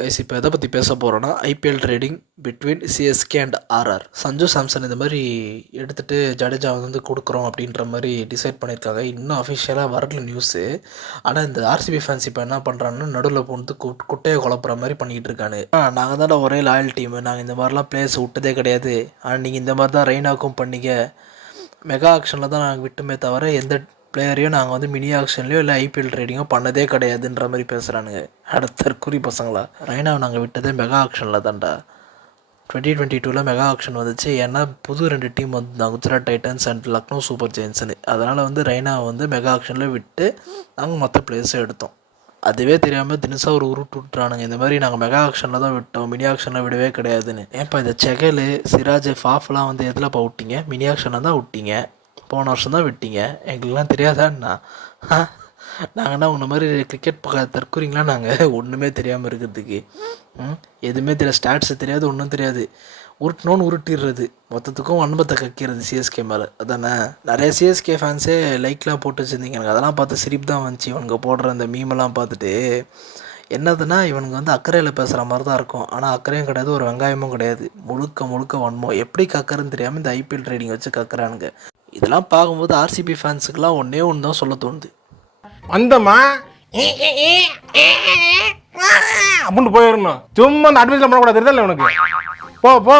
Guys இப்போ எதை பற்றி பேச போகிறோன்னா IPL trading between CSK and RR. Sanju Samson இந்த மாதிரி எடுத்துகிட்டு ஜடேஜா வந்து கொடுக்குறோம் அப்படின்ற மாதிரி டிசைட் பண்ணியிருக்காங்க. இன்னும் அஃபிஷியலாக வரல நியூஸு. ஆனால் இந்த ஆர்சிபி ஃபேன்ஸ் இப்போ என்ன பண்ணுறாங்கன்னா நடுவில் போட்டு குட்டையை குழப்புற மாதிரி பண்ணிக்கிட்டு இருக்கானு. நாங்கள் தானே ஒரே லாயல் டீமு, நாங்கள் இந்த மாதிரிலாம் பிளேயர்ஸ் விட்டதே கிடையாது. ஆனால் நீங்கள் இந்த மாதிரி தான் ரெய்னாக்கும் பண்ணிக்க, மெகா ஆக்ஷனில் தான் நாங்கள் விட்டுமே தவிர எந்த பிளேயரையும் நாங்கள் வந்து மினி ஆக்ஷன்லையோ இல்லை ஐபிஎல் ட்ரேடிங்கோ பண்ணதே கிடையாதுன்ற மாதிரி பேசுகிறானுங்க. அடுத்த குறி பசங்களா, ரெய்னாவை நாங்கள் விட்டதே மெகா ஆக்ஷனில் தான்டா. 2022 மெகா ஆக்ஷன் வந்துச்சு. ஏன்னா புது 2 டீம் வந்து Gujarat Titans and Lucknow super ஜெயின்ஸ்னு. அதனால் வந்து ரெய்னாவை வந்து மெகா ஆக்ஷனில் விட்டு நாங்கள் மற்ற பிளேயர்ஸை எடுத்தோம். அதுவே தெரியாமல் தினசா ஒரு உருட்டு விட்டுறானுங்க, இந்த மாதிரி நாங்கள் மெகா ஆக்ஷனில் தான் விட்டோம், மினி ஆக்ஷனில் விடவே கிடையாதுன்னு. ஏன்ப்பா இந்த செகல் சிராஜ் ஃபாஃப்லாம் வந்து எதில்ப்பா விட்டீங்க? மினி ஆக்ஷனில் தான் விட்டீங்க, போன வருஷம் தான் விட்டீங்க. எங்களுக்குலாம் தெரியாதான்னா? நாங்கள் என்ன உன்ன மாதிரி கிரிக்கெட் தற்கூறிங்களா? நாங்கள் ஒன்றுமே தெரியாமல் இருக்கிறதுக்கு எதுவுமே தெரியாது, ஸ்டாட்ஸு தெரியாது, ஒன்றும் தெரியாது. உருட்டணும்னு உருட்டிடுறது, மொத்தத்துக்கும் வன்மத்தை கக்கிறது சிஎஸ்கே மேலே. அதானே நிறைய சிஎஸ்கே ஃபேன்ஸே லைக்லாம் போட்டு வச்சுருந்தீங்க. எனக்கு அதெல்லாம் பார்த்து சிரிப்பு தான் வந்துச்சு. இவனுங்க போடுற இந்த மீமெல்லாம் பார்த்துட்டு என்னதுன்னா இவனுங்க வந்து அக்கறையில் பேசுகிற மாதிரி தான் இருக்கும். ஆனால் அக்கறையும் கிடையாது, ஒரு வெங்காயமும் கிடையாது, முழுக்க முழுக்க வன்மம். எப்படி கக்கறன்னு தெரியாமல் இந்த ஐபிஎல் ட்ரேடிங் வச்சு கக்குறானுங்க. இதெல்லாம் பார்க்கும்போது ஆர்சிபி ஃபேன்ஸுக்கெல்லாம் ஒன்றே ஒன்று தான் சொல்ல தோணுது, வந்தம்மா அப்படின்னு போயிடணும். சும்மா அந்த அட்வைஸ்லாம் பண்ணக்கூடாது, தெரியுதா உனக்கு? போ போ.